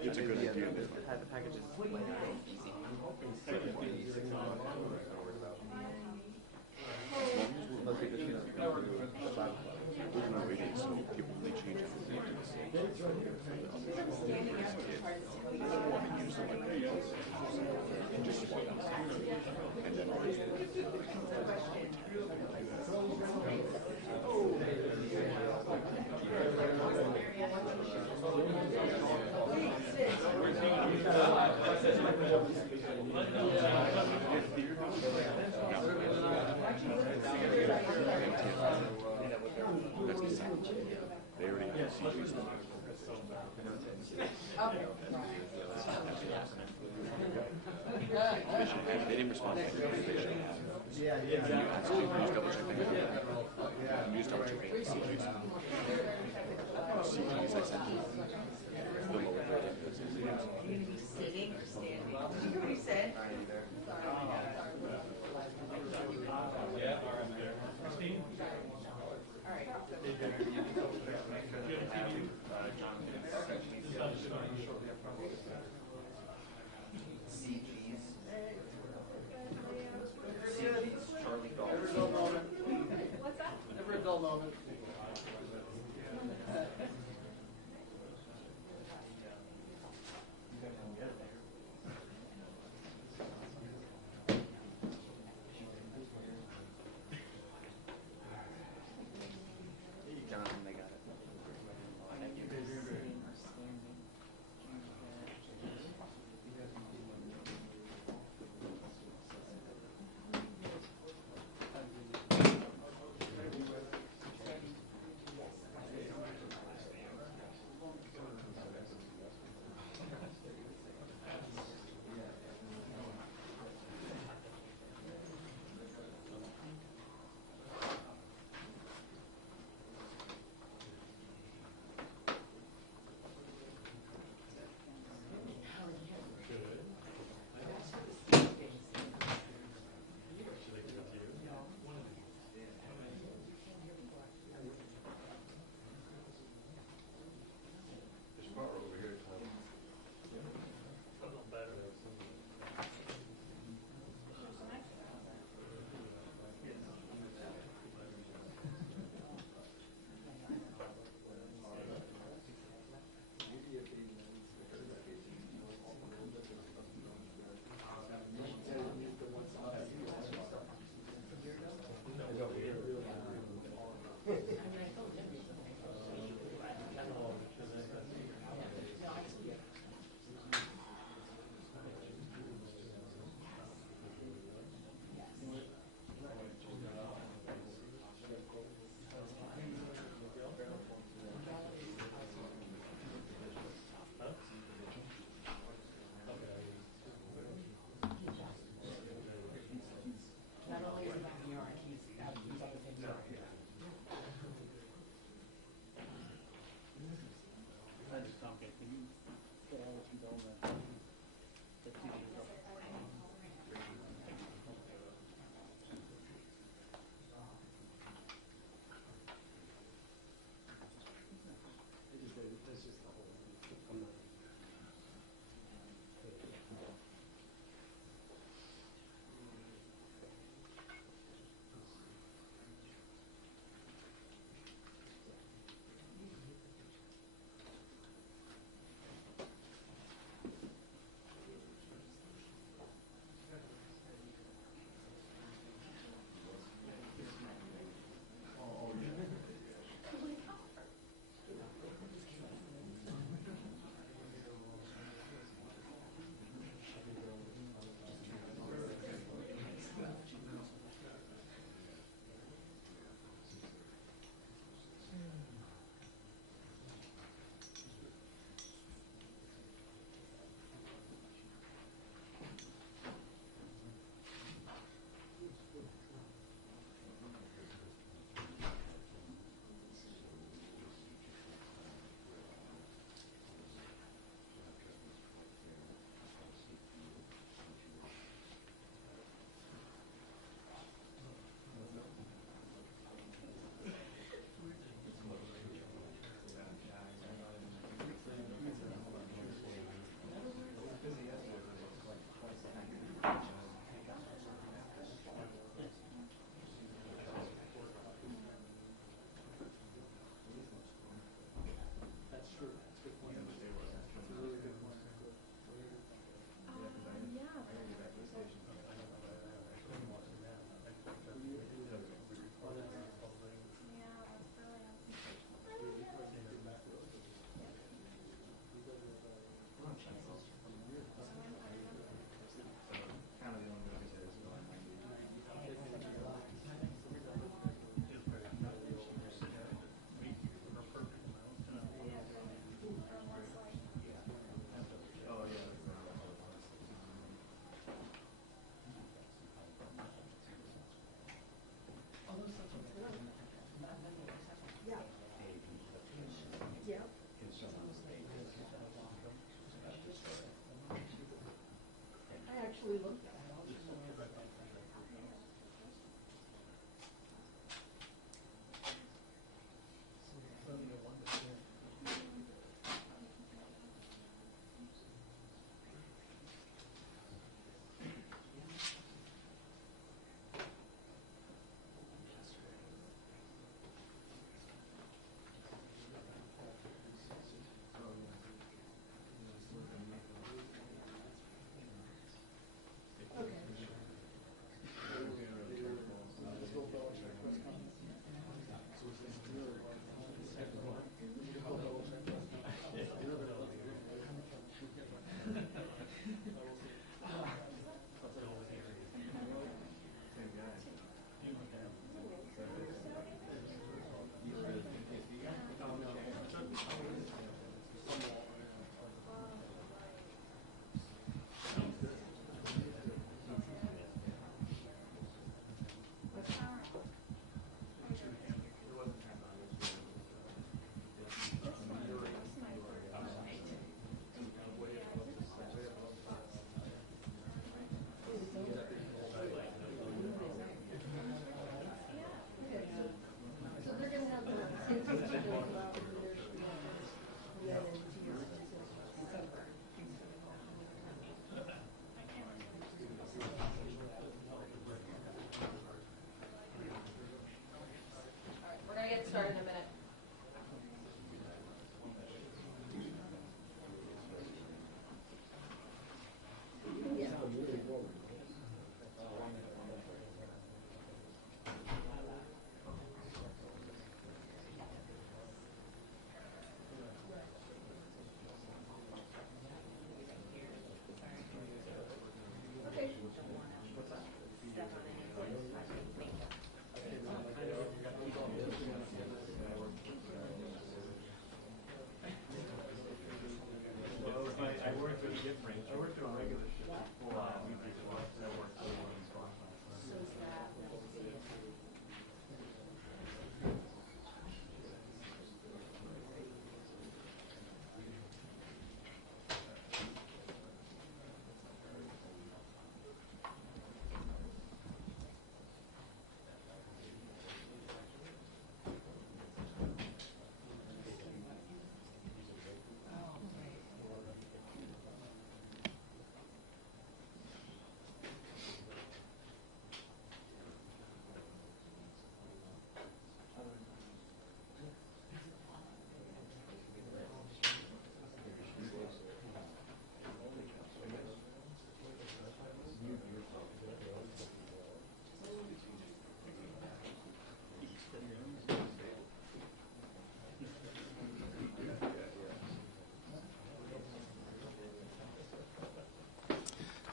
It's a good idea. The package is like easy. So people may change it. They already have CGs. They didn't respond to everything they should have. You just double check that. You just double check the CGs. CGs, I sent you. The lower third. Are you going to be sitting or standing? Did you hear what he said? Yeah, all right, there. Christine? All right. CGs. Charlie Never a dull moment. What's that? Never a dull moment. Hey, John.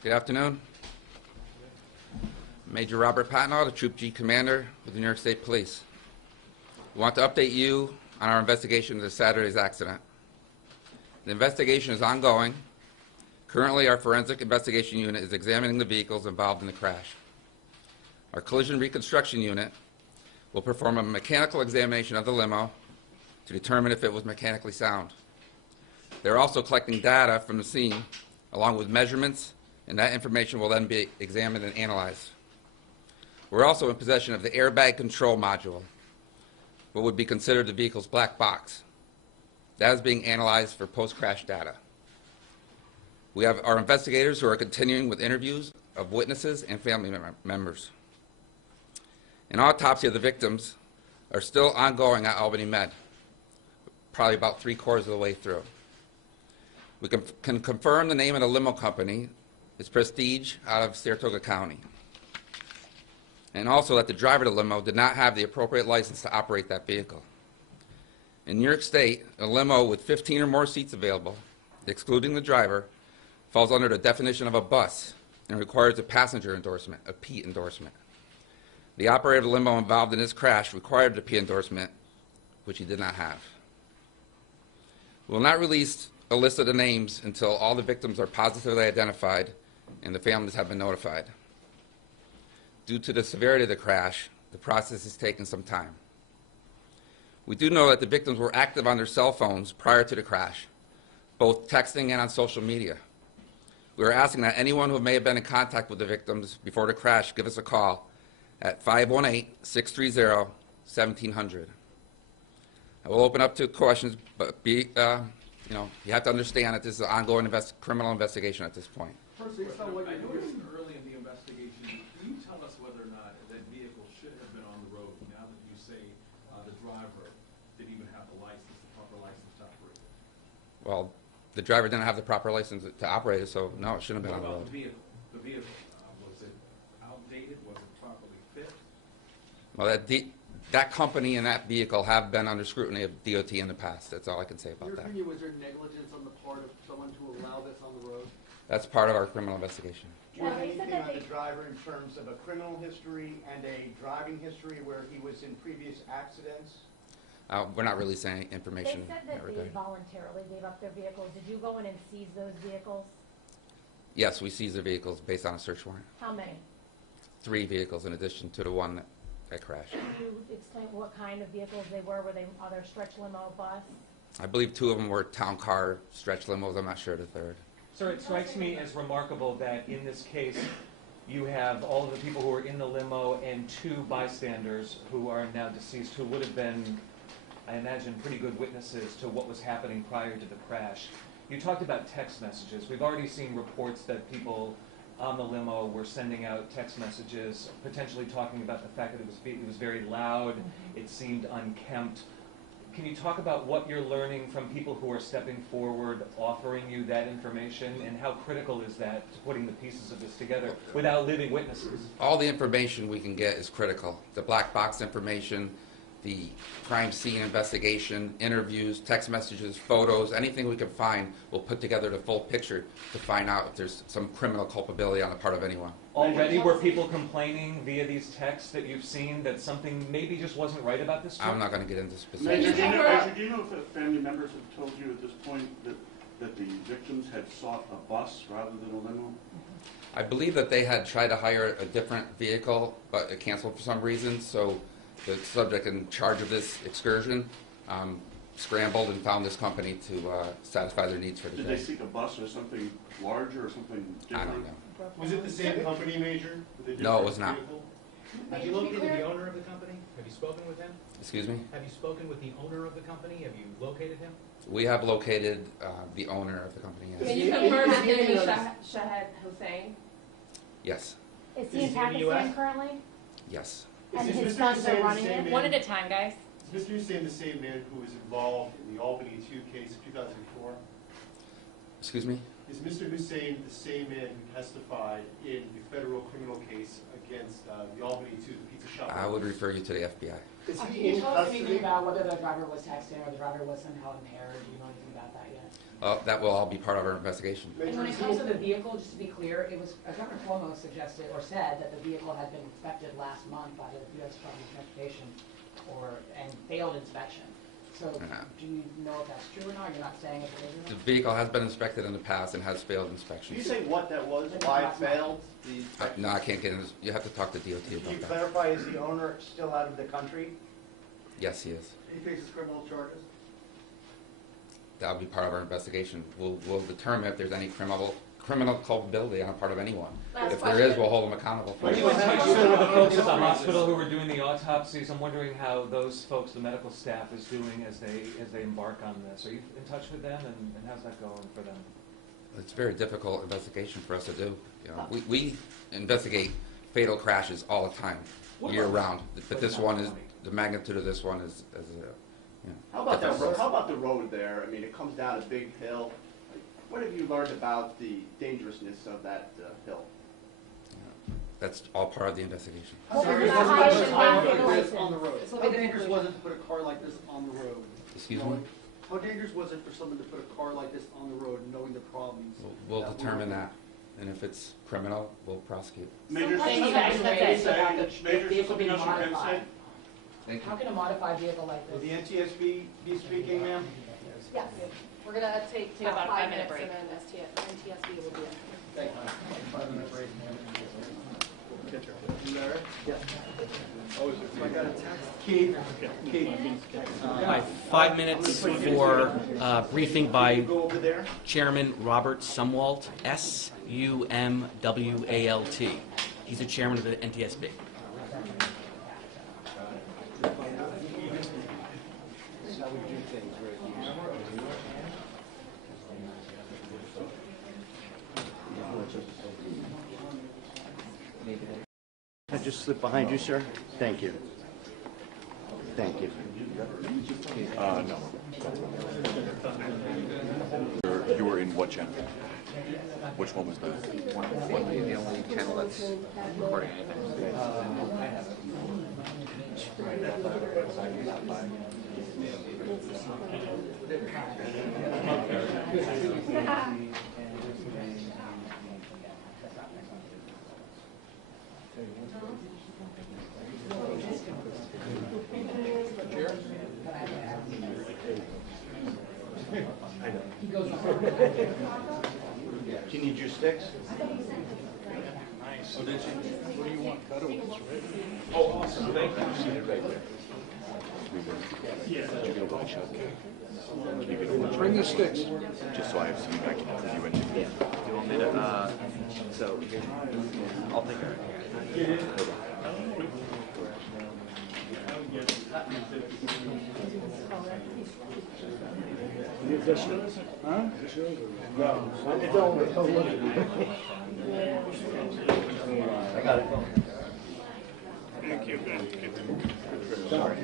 Good afternoon. Major Robert Patnaud, the Troop G Commander with the New York State Police. We want to update you on our investigation of the Saturday's accident. The investigation is ongoing. Currently, our forensic investigation unit is examining the vehicles involved in the crash. Our collision reconstruction unit will perform a mechanical examination of the limo to determine if it was mechanically sound. They're also collecting data from the scene along with measurements, and that information will then be examined and analyzed. We're also in possession of the airbag control module, what would be considered the vehicle's black box. That is being analyzed for post-crash data. We have our investigators who are continuing with interviews of witnesses and family members. An autopsy of the victims are still ongoing at Albany Med, probably about 3/4 of the way through. We can confirm the name of the limo company is Prestige out of Saratoga County. And also that the driver of the limo did not have the appropriate license to operate that vehicle. In New York State, a limo with 15 or more seats available, excluding the driver, falls under the definition of a bus and requires a passenger endorsement, a P endorsement. The operator of the limo involved in this crash required the P endorsement, which he did not have. We will not release a list of the names until all the victims are positively identified and the families have been notified. Due to the severity of the crash, the process has taken some time. We do know that the victims were active on their cell phones prior to the crash, both texting and on social media. We are asking that anyone who may have been in contact with the victims before the crash give us a call at 518-630-1700. I will open up to questions, but you have to understand that this is an ongoing criminal investigation at this point. First, based on what you noticed early in the investigation, can you tell us whether or not that vehicle should have been on the road now that you say the driver didn't even have the license, the proper license to operate it? Well, the driver didn't have the proper license to operate it, so no, it shouldn't have been on the road. What about the vehicle? Was it outdated? Was it properly fit? Well, that company and that vehicle have been under scrutiny of DOT in the past. That's all I can say about that. Your opinion, was there negligence on the part of someone to allow this on the road? That's part of our criminal investigation. Do you have anything on the driver in terms of a criminal history and a driving history where he was in previous accidents? We're not releasing any information. They said that they voluntarily gave up their vehicles. Did you go in and seize those vehicles? Yes, we seized the vehicles based on a search warrant. How many? 3 vehicles in addition to the one that crashed. Can you explain what kind of vehicles they were? Were they other stretch limo, bus? I believe 2 of them were town car stretch limos. I'm not sure the third. Sir, it strikes me as remarkable that in this case you have all of the people who were in the limo and 2 bystanders who are now deceased who would have been, I imagine, pretty good witnesses to what was happening prior to the crash. You talked about text messages. We've already seen reports that people on the limo were sending out text messages, potentially talking about the fact that it was very loud, it seemed unkempt. Can you talk about what you're learning from people who are stepping forward, offering you that information, and how critical is that to putting the pieces of this together without living witnesses? All the information we can get is critical. The black box information, the crime scene investigation, interviews, text messages, photos, anything we can find, we'll put together the full picture to find out if there's some criminal culpability on the part of anyone. Already were people complaining via these texts that you've seen that something maybe just wasn't right about this trip? I'm not going to get into specifics. Major, do you know if family members have told you at this point that the victims had sought a bus rather than a limo? I believe that they had tried to hire a different vehicle, but it canceled for some reason, so the subject in charge of this excursion scrambled and found this company to satisfy their needs for the day. Did they seek a bus or something larger or something different? I don't know. Was it the same company, Major? No, it was not. Have you located the owner of the company? Have you spoken with him? Excuse me? Have you spoken with the owner of the company? Have you located him? We have located the owner of the company, Can yes. you confirm his name is Shahed Hussein? Yes. Is he Is in he in the US? Pakistan currently? Yes. And Is his Mr. sons Hussein are the running same it? man? One at a time, guys. Is Mr. Hussein the same man who was involved in the Albany 2 case of 2004? Excuse me? Is Mr. Hussein the same man who testified in the federal criminal case against the Albany 2, the pizza shop? I would refer you to the FBI. Is Can he you in tell us anything custody? about whether the driver was texting or the driver was somehow impaired? Do you know anything about that yet? That will all be part of our investigation. And when it comes to the vehicle, just to be clear, it was, Governor Cuomo suggested or said that the vehicle had been inspected last month by the U.S. Department of Transportation and failed inspection. So do you know if that's true or not? You're not saying if it is The or not? vehicle has been inspected in the past and has failed Can inspection. you say what that was, why it failed? No, I can't get into this. You have to talk to DOT Can you about that. clarify, is the owner still out of the country? Yes, he is. He faces criminal charges. That'll be part of our investigation. We'll determine if there's any criminal culpability on the part of anyone. Last If there is, question. we'll hold them accountable for Are it. you in touch still with the folks at the hospital who were doing the autopsies? I'm wondering how those folks, the medical staff, is doing as they embark on this. Are you in touch with them, and how's that going for them? It's a very difficult investigation for us to do. You know, we investigate fatal crashes all the time, year round. But this one is, the magnitude of this one is How about that road? How about the road there? I mean, it comes down a big hill. What have you learned about the dangerousness of that hill? That's all part of the investigation. Well, How we're dangerous gonna was hide it the to put license. this on the road? So How they're gonna dangerous include- was it to put a car like this on the road? Excuse me? Knowing- How dangerous was it for someone to put a car like this on the road, knowing the problems? We'll that determine were- that. And if it's criminal, we'll prosecute. Major, Sometimes something that's else you the can case say, about the Major, vehicle something being else you can say? modified. Thank you. How can a modified vehicle like Will the this? NTSB be speaking, ma'am? Yes, we're gonna take Take about about a 5 5-minute minutes break. and then NTSB will be in. Thank you. Larry? Yes. Oh, is it? I got a text. Keith? Hi, 5 minutes for briefing by Go over there. Chairman Robert Sumwalt, S-U-M-W-A-L-T. He's the chairman of the NTSB. I just slip behind you, sir. Thank you. Thank you. No. You were in what channel? Which one was that? The only channel that's recording anything. Do you need your sticks? Oh, did you? What do you want? Cuttaways, right? Oh, awesome. Thank you. See it right there. Yeah. Did you get a one shot? Can you get a one Bring the sticks. Just so I have something I can review into. Do you want me to, so here, I'll take care of it. I got it. Thank you, Ben. Sorry.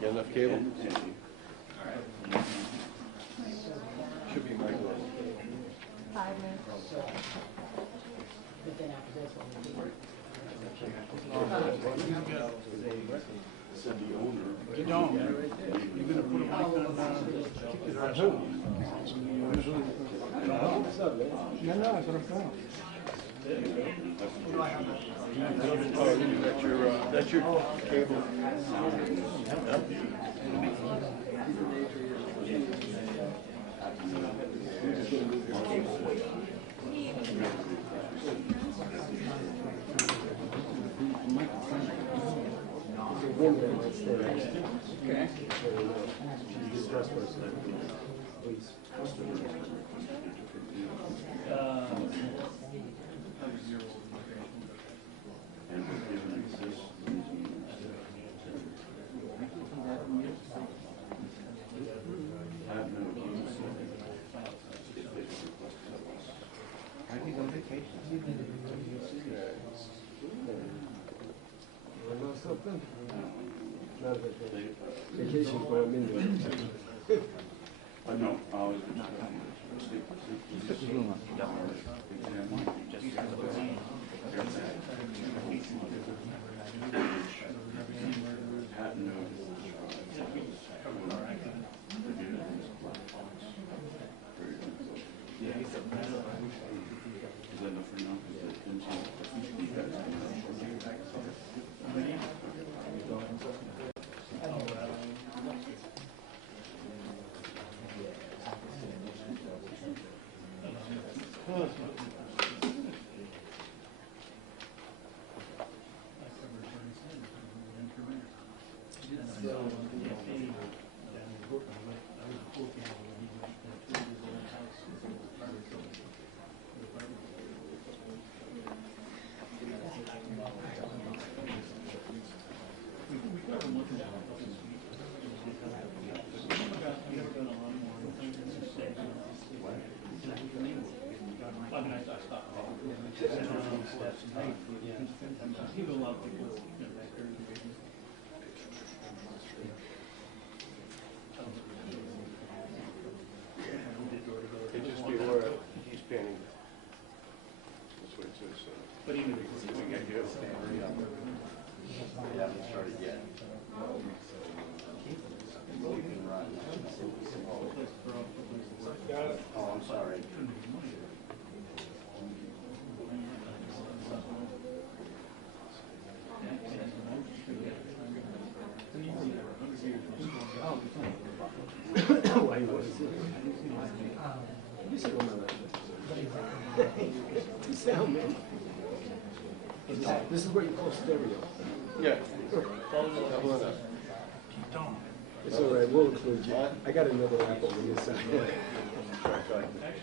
Got enough cable? Should be my glove. 5 minutes. But then after this one, Said the owner. You don't. You're gonna put them like that, keep your eyes open. No, I got a phone. That's your cable. Something? Not a vacation. Vacation for a minute. No, Just be aware, he's panning. That's what it says. But even if we get you. We haven't started yet. Oh, I'm sorry. Why was you sit on my lap. You sound, man. This is what you call stereo. Yeah. Come on up. It's all right, we'll include you. I got another apple on this side.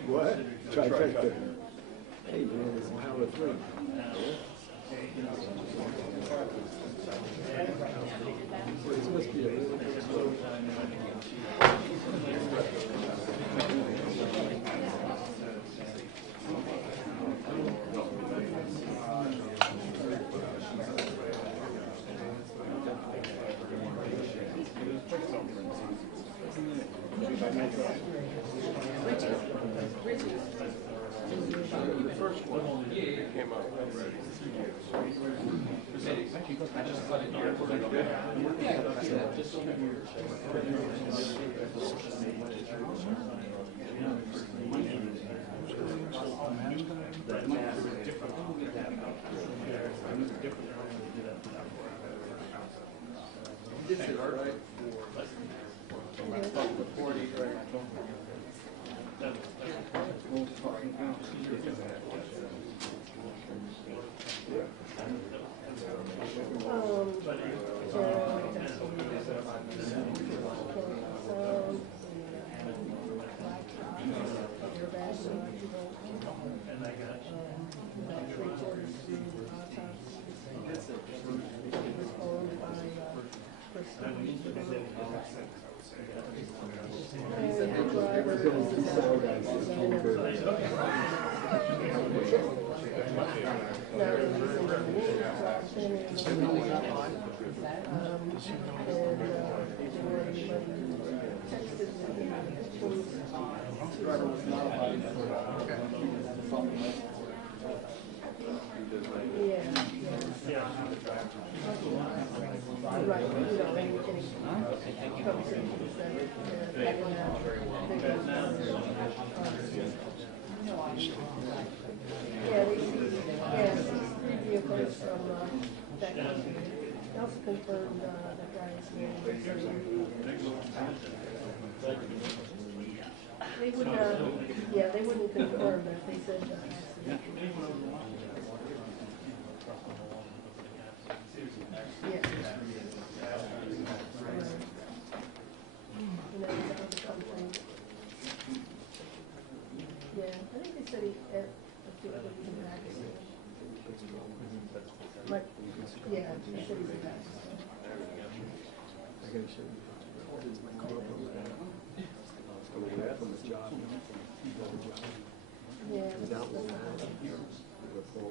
What? Trifecta. Hey, man, it's power of three. This must be The first one came out already. You did it all right for 40, right? Confirmed that guy's name. They would yeah, they wouldn't confirm that. They said accident. Yeah. And then the other country. Yeah, I think they said he came back. Like, yeah, he said he's back. I gotta show you. It's my car from the job. Yeah. It's out with that. So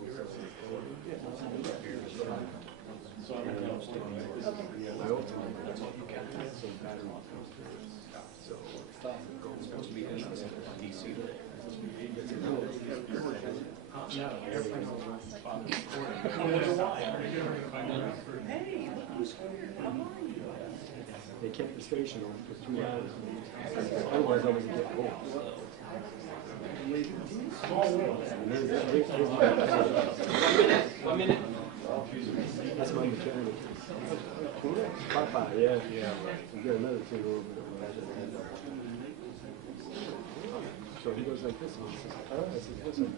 I'm in California. I also have some pattern so It's supposed to be in DC. they kept the station on for 2 hours. Otherwise, I wouldn't get home. One minute. That's my mechanic. Papa, yeah. We got another 2 over there. So he goes like this, and he says, oh, I said, what's up?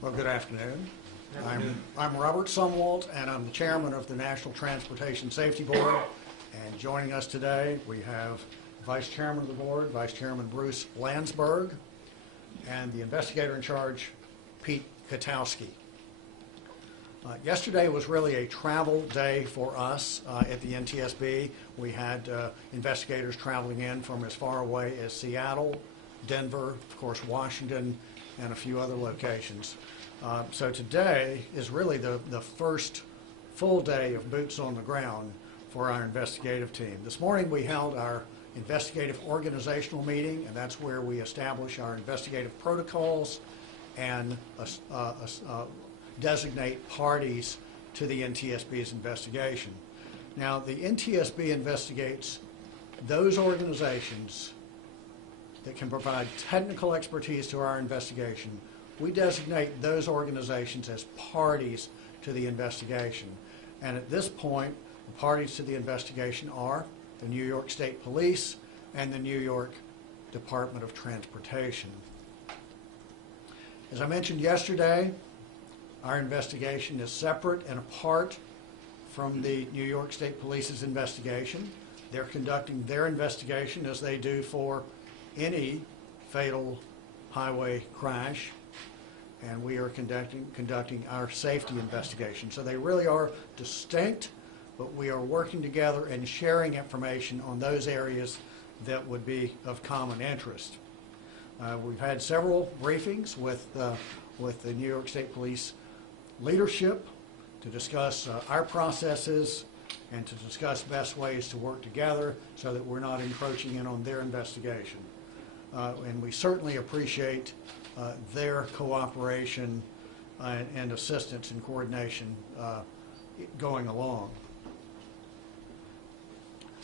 Well, good afternoon. I'm Robert Sumwalt, and I'm the chairman of the National Transportation Safety Board. And joining us today, we have Vice Chairman of the Board, Vice Chairman Bruce Landsberg, and the investigator in charge, Pete Katowski. Yesterday was really a travel day for us at the NTSB. We had investigators traveling in from as far away as Seattle, Denver, of course, Washington, and a few other locations. So today is really the first full day of boots on the ground for our investigative team. This morning we held our investigative organizational meeting, and that's where we establish our investigative protocols and designate parties to the NTSB's investigation. Now, the NTSB investigates those organizations that can provide technical expertise to our investigation. We designate those organizations as parties to the investigation. And at this point, the parties to the investigation are the New York State Police and the New York Department of Transportation. As I mentioned yesterday, our investigation is separate and apart from the New York State Police's investigation. They're conducting their investigation as they do for any fatal highway crash, and we are conducting our safety investigation. So they really are distinct, but we are working together and sharing information on those areas that would be of common interest. We've had several briefings with the New York State Police leadership to discuss our processes and to discuss best ways to work together so that we're not encroaching in on their investigation. And we certainly appreciate their cooperation and assistance and coordination going along.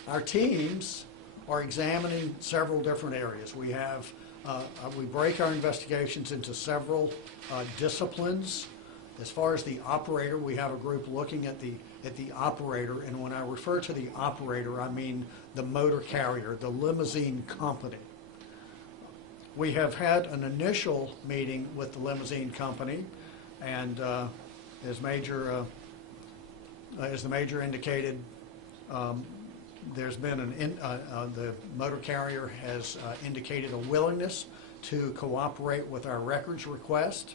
Our teams are examining several different areas. We have we break our investigations into several disciplines. As far as the operator, we have a group looking at the operator, and when I refer to the operator, I mean the motor carrier, the limousine company. We have had an initial meeting with the limousine company, and as the Major indicated, there's been the motor carrier has indicated a willingness to cooperate with our records request.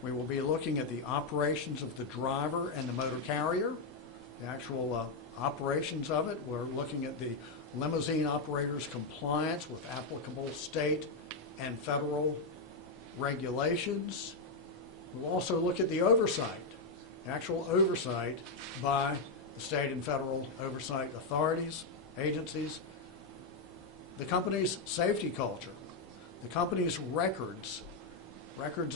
We will be looking at the operations of the driver and the motor carrier, the actual operations of it. We're looking at the limousine operator's compliance with applicable state and federal regulations. We'll also look at the oversight, the actual oversight by the state and federal oversight authorities, agencies, the company's safety culture, the company's records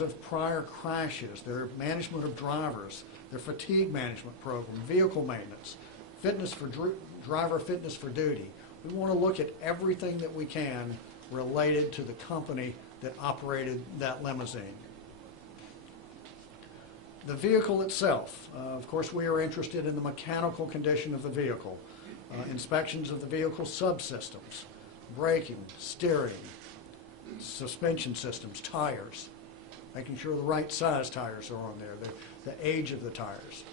of prior crashes, their management of drivers, their fatigue management program, vehicle maintenance, fitness for driver fitness for duty. We want to look at everything that we can related to the company that operated that limousine. The vehicle itself, of course, we are interested in the mechanical condition of the vehicle, inspections of the vehicle subsystems, braking, steering, suspension systems, tires, making sure the right size tires are on there, the age of the tires.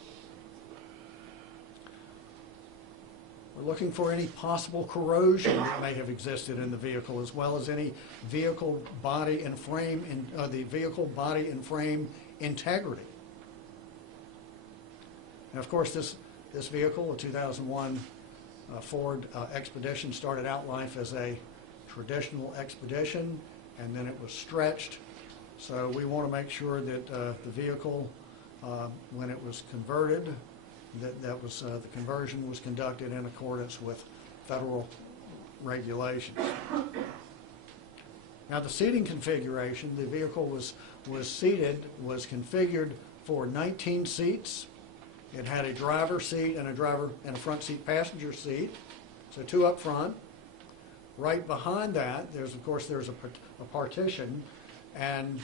We're looking for any possible corrosion that may have existed in the vehicle, as well as any vehicle body and frame integrity. And of course, this vehicle, a 2001 Ford Expedition, started out life as a traditional Expedition, and then it was stretched. So we want to make sure that the vehicle, when it was converted, the conversion was conducted in accordance with federal regulations. Now, the seating configuration, the vehicle was configured for 19 seats. It had a driver seat and a front seat passenger seat, so 2 up front. Right behind that, there's a partition, and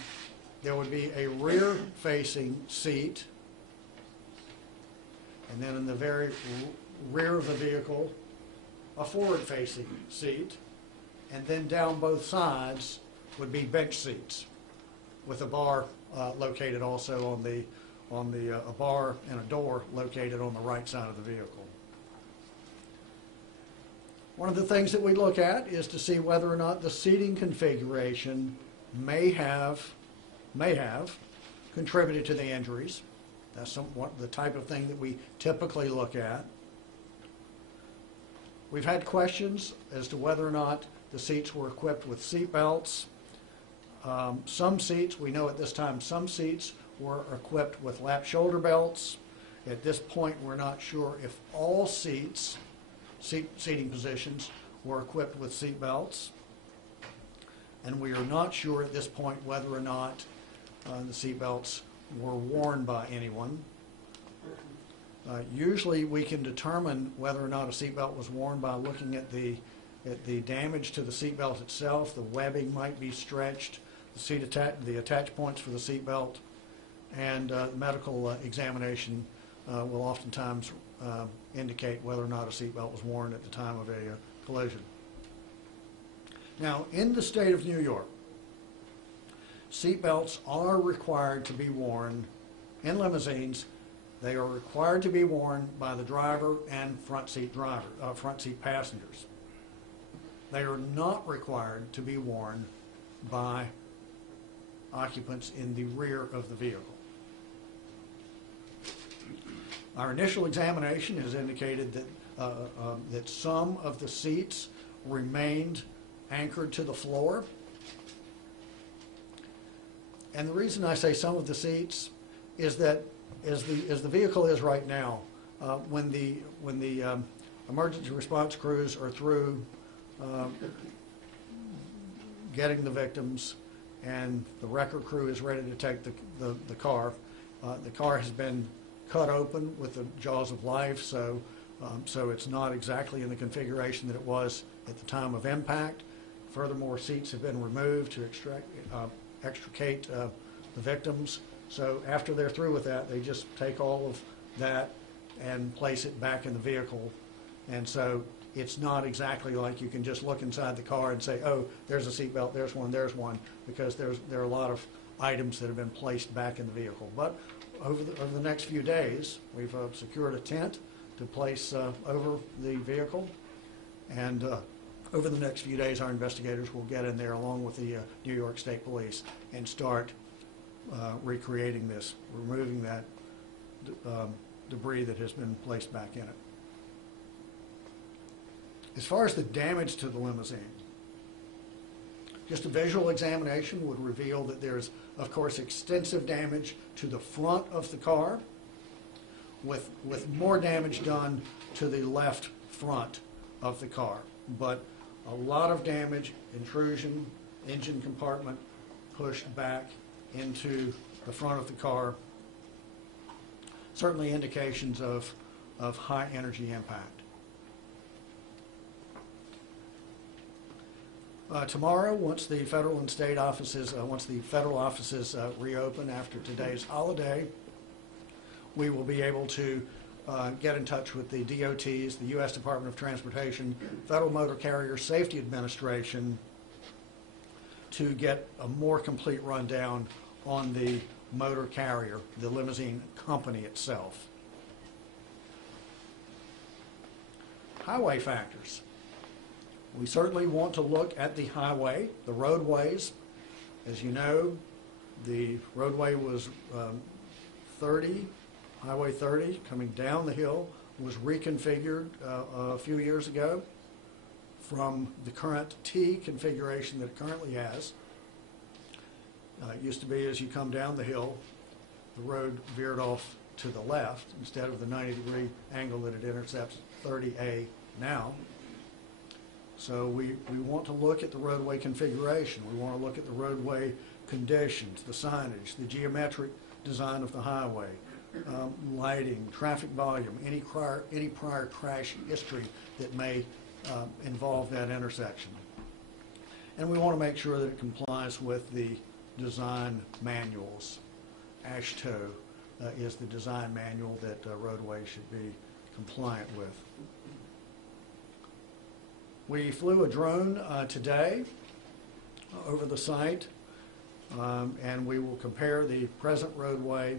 there would be a rear-facing seat, and then in the very rear of the vehicle, a forward-facing seat, and then down both sides would be bench seats, with a bar located also a bar and a door located on the right side of the vehicle. One of the things that we look at is to see whether or not the seating configuration may have contributed to the injuries. That's the type of thing that we typically look at. We've had questions as to whether or not the seats were equipped with seat belts. Some seats, we know at this time, some seats were equipped with lap shoulder belts. At this point, we're not sure if all seating positions were equipped with seat belts. And we are not sure at this point whether or not the seat belts were worn by anyone. Usually we can determine whether or not a seat belt was worn by looking at the damage to the seat belt itself. The webbing might be stretched, the attach points for the seat belt, and medical examination will oftentimes indicate whether or not a seat belt was worn at the time of a collision. Now, in the state of New York, seat belts are required to be worn in limousines. They are required to be worn by the driver and front seat passengers. They are not required to be worn by occupants in the rear of the vehicle. Our initial examination has indicated that some of the seats remained anchored to the floor. And the reason I say some of the seats is that as the vehicle is right now, when the emergency response crews are through getting the victims and the wrecker crew is ready to take the car has been cut open with the jaws of life, so it's not exactly in the configuration that it was at the time of impact. Furthermore, seats have been removed to extricate the victims. So after they're through with that, they just take all of that and place it back in the vehicle. And so it's not exactly like you can just look inside the car and say, oh, there's a seatbelt, there's one, because there are a lot of items that have been placed back in the vehicle. But over the next few days, we've secured a tent to place over the vehicle. And over the next few days, our investigators will get in there along with the New York State Police and start recreating this, removing that debris that has been placed back in it. As far as the damage to the limousine, just a visual examination would reveal that there's, of course, extensive damage to the front of the car, with more damage done to the left front of the car. But a lot of damage, intrusion, engine compartment pushed back into the front of the car. Certainly indications of high energy impact. Tomorrow, once the federal and state offices, reopen after today's holiday, we will be able to get in touch with the DOTs, the U.S. Department of Transportation, Federal Motor Carrier Safety Administration, to get a more complete rundown on the motor carrier, the limousine company itself. Highway factors. We certainly want to look at the highway, the roadways. As you know, the roadway was 30 Highway 30 coming down the hill was reconfigured a few years ago from the current T configuration that it currently has. It used to be as you come down the hill, the road veered off to the left instead of the 90-degree angle that it intercepts 30A now. So we want to look at the roadway configuration. We want to look at the roadway conditions, the signage, the geometric design of the highway, lighting, traffic volume, any prior crash history that may involve that intersection. And we want to make sure that it complies with the design manuals. AASHTO is the design manual that roadways should be compliant with. We flew a drone today over the site, and we will compare the present roadway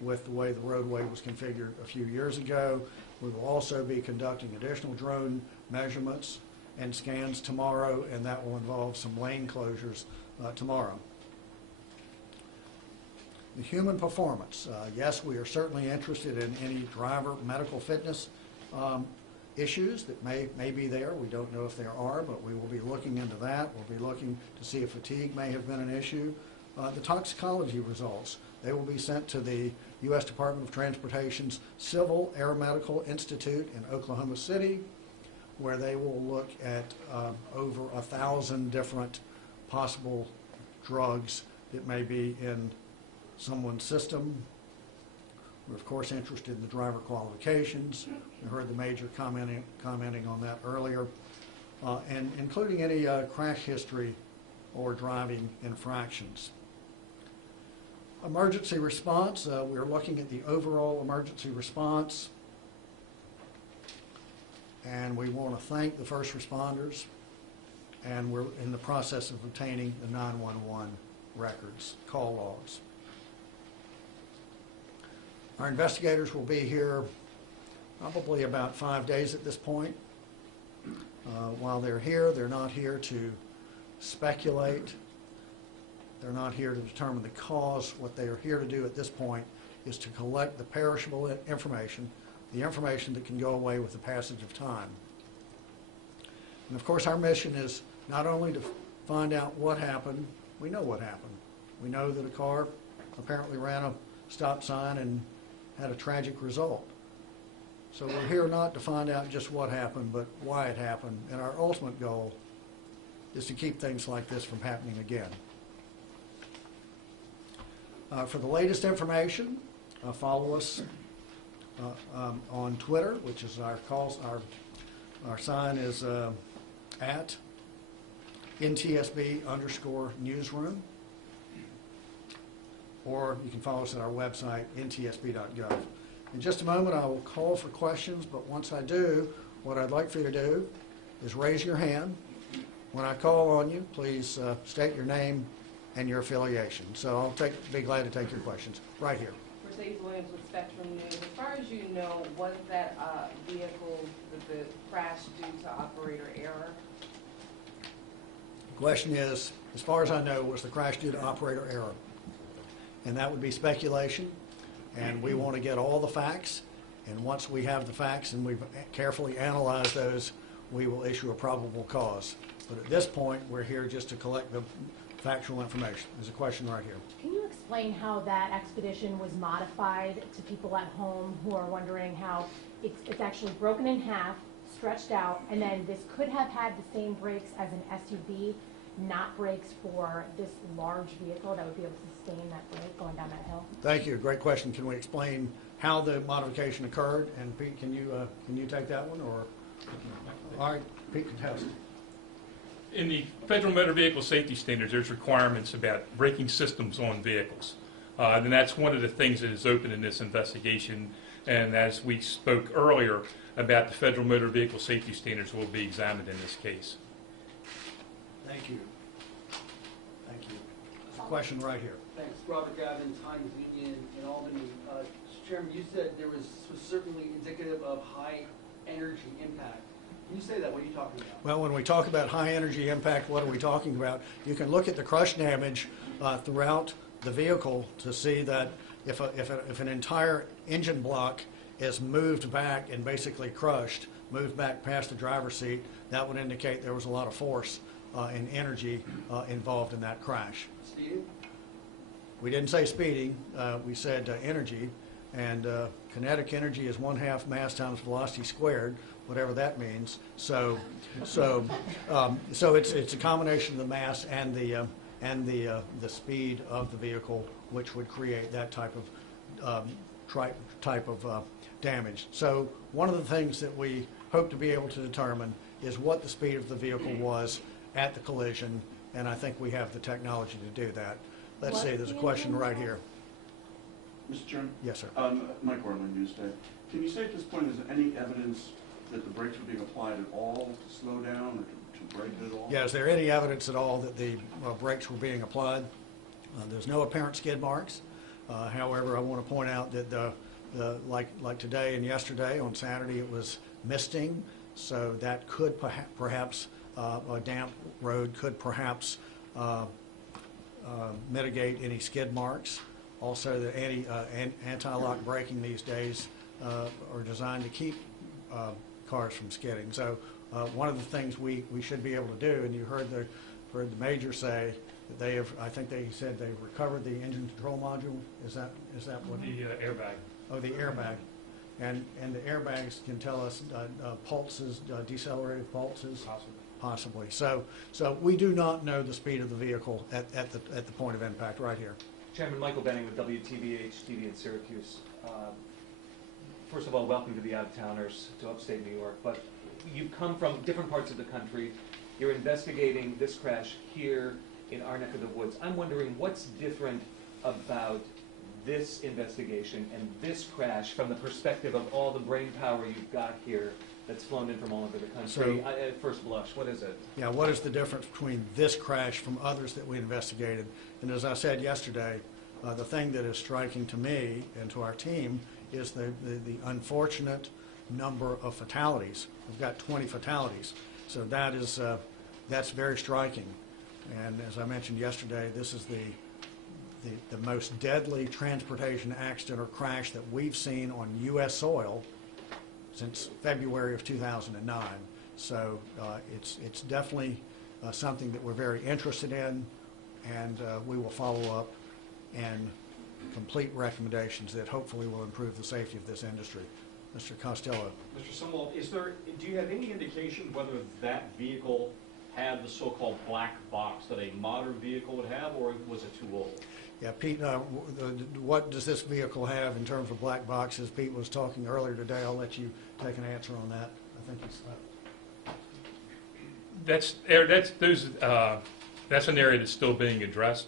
with the way the roadway was configured a few years ago. We will also be conducting additional drone measurements and scans tomorrow, and that will involve some lane closures tomorrow. The human performance. Yes, we are certainly interested in any driver medical fitness issues that may be there. We don't know if there are, but we will be looking into that. We'll be looking to see if fatigue may have been an issue. The toxicology results, they will be sent to the U.S. Department of Transportation's Civil Aeromedical Institute in Oklahoma City, where they will look at over 1,000 different possible drugs that may be in someone's system. We're of course interested in the driver qualifications. We heard the major commenting on that earlier, and including any crash history or driving infractions. Emergency response, we're looking at the overall emergency response, and we want to thank the first responders, and we're in the process of obtaining the 911 records, call logs. Our investigators will be here probably about 5 days at this point. While they're here, they're not here to speculate. They're not here to determine the cause. What they are here to do at this point is to collect the perishable information, the information that can go away with the passage of time. And of course, our mission is not only to find out what happened, we know what happened. We know that a car apparently ran a stop sign and had a tragic result. So we're here not to find out just what happened, but why it happened. And our ultimate goal is to keep things like this from happening again. For the latest information, follow us on Twitter, which is our sign is at NTSB_newsroom. Or you can follow us at our website, ntsb.gov. In just a moment, I will call for questions, but once I do, what I'd like for you to do is raise your hand. When I call on you, please state your name and your affiliation. So I'll be glad to take your questions. Right here. Mercedes Williams with Spectrum News. As far as you know, was that vehicle, the crash due to operator error? The question is, as far as I know, was the crash due to operator error? And that would be speculation, and we want to get all the facts, and once we have the facts and we've carefully analyzed those, we will issue a probable cause. But at this point, we're here just to collect the factual information. There's a question right here. Can you explain how that expedition was modified to people at home who are wondering how it's actually broken in half, stretched out, and then this could have had the same brakes as an SUV, not brakes for this large vehicle that would be able to sustain that brake going down that hill? Thank you. Great question. Can we explain how the modification occurred? And Pete, can you take that one? Or all right, Pete can tell us. In the Federal Motor Vehicle Safety Standards, there's requirements about braking systems on vehicles. And that's one of the things that is open in this investigation. And as we spoke earlier about the Federal Motor Vehicle Safety Standards will be examined in this case. Thank you. Thank you. There's a question right here. Thanks. Robert Gavin, Times Union in Albany. Mr. Chairman, you said this was certainly indicative of high energy impact. When you say that, what are you talking about? Well, when we talk about high energy impact, what are we talking about? You can look at the crush damage throughout the vehicle to see that if an entire engine block is moved back and basically crushed, moved back past the driver's seat, that would indicate there was a lot of force and energy involved in that crash. Speeding? We didn't say speeding, we said energy, and kinetic energy is 1/2 mass times velocity squared, whatever that means. So it's a combination of the mass and the speed of the vehicle, which would create that type of damage. So one of the things that we hope to be able to determine is what the speed of the vehicle was at the collision, and I think we have the technology to do that. Let's see, there's a question right here. Mr. Chairman? Yes, sir. Mike Orland, Newsday. Can you say at this point, is there any evidence that the brakes were being applied at all to slow down or to brake it at all? Yeah, is there any evidence at all that the brakes were being applied? There's no apparent skid marks. However, I want to point out that like today and yesterday, on Saturday, it was misting, so that could perhaps, a damp road could perhaps mitigate any skid marks. Also, the anti-lock braking these days are designed to keep cars from skidding. So one of the things we should be able to do, and you heard the major say that they have, I think they said they've recovered the engine control module. Is that what? The airbag. Oh, the airbag. And the airbags can tell us pulses, decelerated pulses? Possibly. So we do not know the speed of the vehicle at the point of impact right here. Chairman Michael Benning with WTVH TV in Syracuse. First of all, welcome to the out-of-towners to upstate New York. But you come from different parts of the country. You're investigating this crash here in our neck of the woods. I'm wondering what's different about this investigation and this crash from the perspective of all the brain power you've got here that's flown in from all over the country. So, at first blush, what is it? Yeah, what is the difference between this crash from others that we investigated? And as I said yesterday, the thing that is striking to me and to our team is the unfortunate number of fatalities. We've got 20 fatalities. So that is that's very striking. And as I mentioned yesterday, this is the most deadly transportation accident or crash that we've seen on U.S. soil since February of 2009. So it's definitely something that we're very interested in, and we will follow up and complete recommendations that hopefully will improve the safety of this industry. Mr. Costello. Mr. Sumwalt, do you have any indication whether that vehicle had the so-called black box that a modern vehicle would have, or was it too old? Yeah, Pete, what does this vehicle have in terms of black boxes? Pete was talking earlier today. I'll let you take an answer on that. I think it's that's an area that's still being addressed.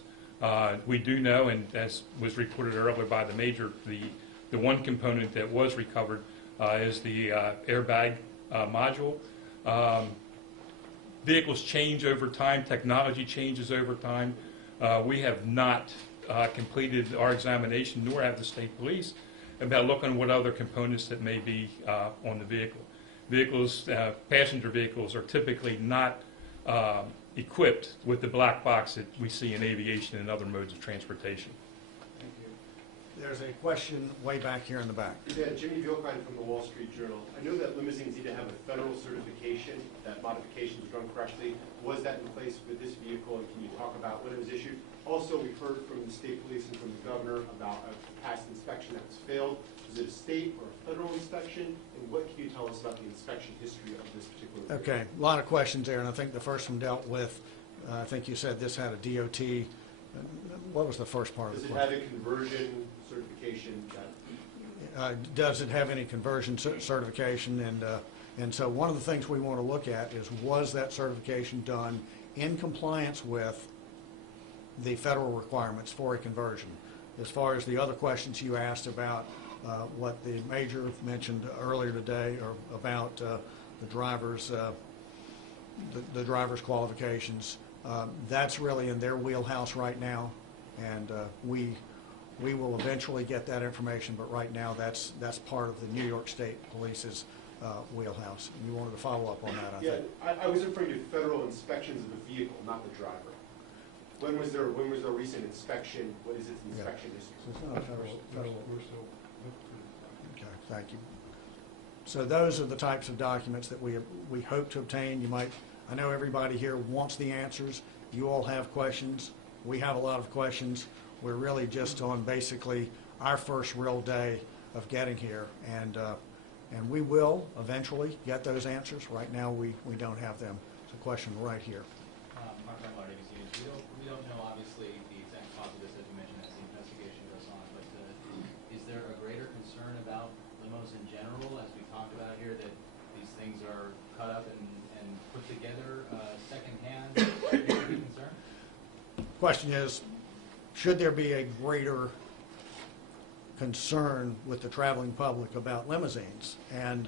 We do know, and as was reported earlier by the major, the one component that was recovered is the airbag module. Vehicles change over time. Technology changes over time. We have not completed our examination, nor have the state police, about looking at what other components that may be on the vehicle. Passenger vehicles are typically not equipped with the black box that we see in aviation and other modes of transportation. Thank you. There's a question way back here in the back. Yeah, Jimmy Vilkine from the Wall Street Journal. I know that limousines need to have a federal certification that modifications are done correctly. Was that in place with this vehicle, and can you talk about when it was issued? Also, we've heard from the state police and from the governor about a past inspection that was failed. Was it a state or a federal inspection? And what can you tell us about the inspection history of this particular vehicle? Okay, a lot of questions there, and I think the first one dealt with, I think you said this had a DOT. What was the first part of the question? Does it have a conversion certification? Does it have any conversion certification? And so one of the things we want to look at is, was that certification done in compliance with the federal requirements for a conversion? As far as the other questions you asked about what the major mentioned earlier today, or about the driver's qualifications, that's really in their wheelhouse right now, and we will eventually get that information, but right now that's part of the New York State Police's wheelhouse. You wanted to follow up on that, I think. I was referring to federal inspections of the vehicle, not the driver. When was their recent inspection? What is its inspection history? So it's not a federal. Okay, thank you. So those are the types of documents that we hope to obtain. I know everybody here wants the answers. You all have questions. We have a lot of questions. We're really just on basically our first real day of getting here, and we will eventually get those answers. Right now, we don't have them. It's a question right here. We don't know, obviously, the exact cause of this, as you mentioned, as the investigation goes on, but is there a greater concern about limos in general, as we talked about here, that these things are cut up and put together secondhand? Should there be concern? Question is, should there be a greater concern with the traveling public about limousines? And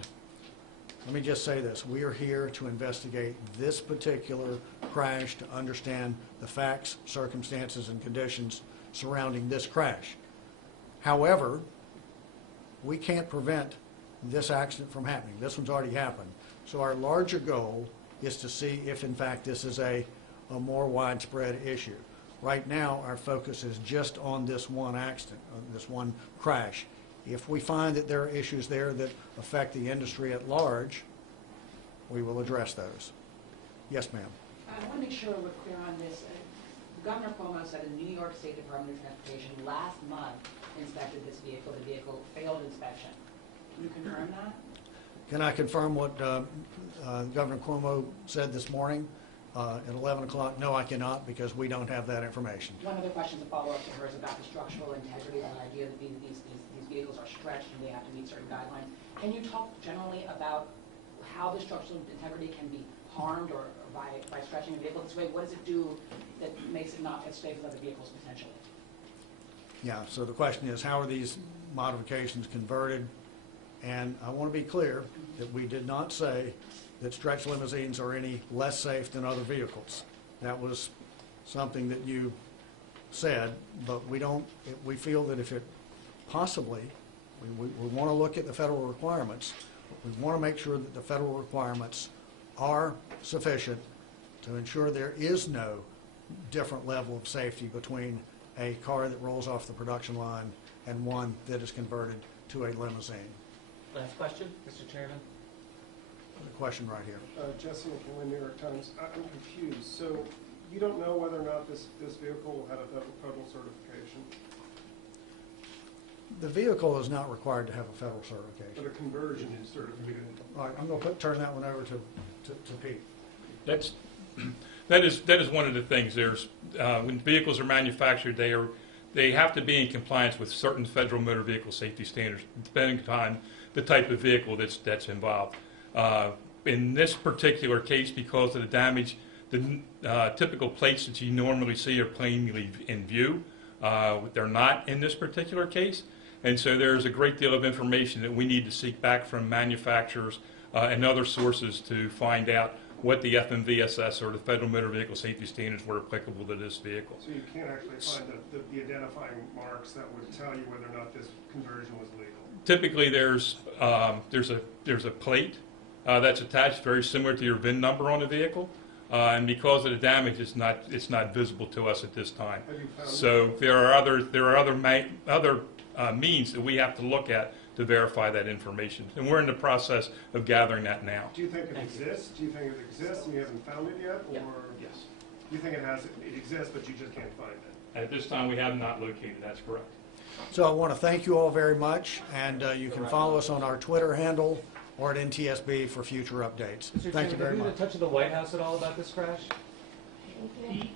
let me just say this. We are here to investigate this particular crash, to understand the facts, circumstances, and conditions surrounding this crash. However, we can't prevent this accident from happening. This one's already happened. So our larger goal is to see if, in fact, this is a more widespread issue. Right now, our focus is just on this one accident, on this one crash. If we find that there are issues there that affect the industry at large, we will address those. Yes, ma'am. I want to make sure we're clear on this. Governor Cuomo said the New York State Department of Transportation last month inspected this vehicle. The vehicle failed inspection. Can you confirm that? Can I confirm what Governor Cuomo said this morning at 11 o'clock? No, I cannot, because we don't have that information. One other question to follow up to her is about the structural integrity, that idea that these vehicles are stretched and they have to meet certain guidelines. Can you talk generally about how the structural integrity can be harmed or by stretching a vehicle this way? What does it do that makes it not as safe as other vehicles potentially? Yeah, so the question is, how are these modifications converted? And I want to be clear that we did not say that stretch limousines are any less safe than other vehicles. That was something that you said, but we feel that if it possibly, we want to look at the federal requirements. We want to make sure that the federal requirements are sufficient to ensure there is no different level of safety between a car that rolls off the production line and one that is converted to a limousine. Last question, Mr. Chairman. The question right here. Jesse McKinley, New York Times. I'm confused. So you don't know whether or not this vehicle had a federal certification? The vehicle is not required to have a federal certification. But a conversion is certified. All right, I'm going to turn that one over to Pete. That is one of the things. There's when vehicles are manufactured, they have to be in compliance with certain federal motor vehicle safety standards, depending upon the type of vehicle that's involved. In this particular case, because of the damage, the typical plates that you normally see are plainly in view. They're not in this particular case. And so there's a great deal of information that we need to seek back from manufacturers and other sources to find out what the FMVSS or the Federal Motor Vehicle Safety Standards were applicable to this vehicle. So you can't actually find the identifying marks that would tell you whether or not this conversion was legal? Typically there's a plate that's attached, very similar to your VIN number on the vehicle. And because of the damage, it's not visible to us at this time. So there are other means that we have to look at to verify that information, and we're in the process of gathering that now. Do you think it exists? Do you think it exists and you haven't found it yet, or Yes. You think it exists, but you just can't find it? At this time, we have not located. That's correct. So I want to thank you all very much, and you can follow us on our Twitter handle or at NTSB for future updates. Mr. Thank you very much. Have you been much. in touch with the White House at all about this crash? Thank you.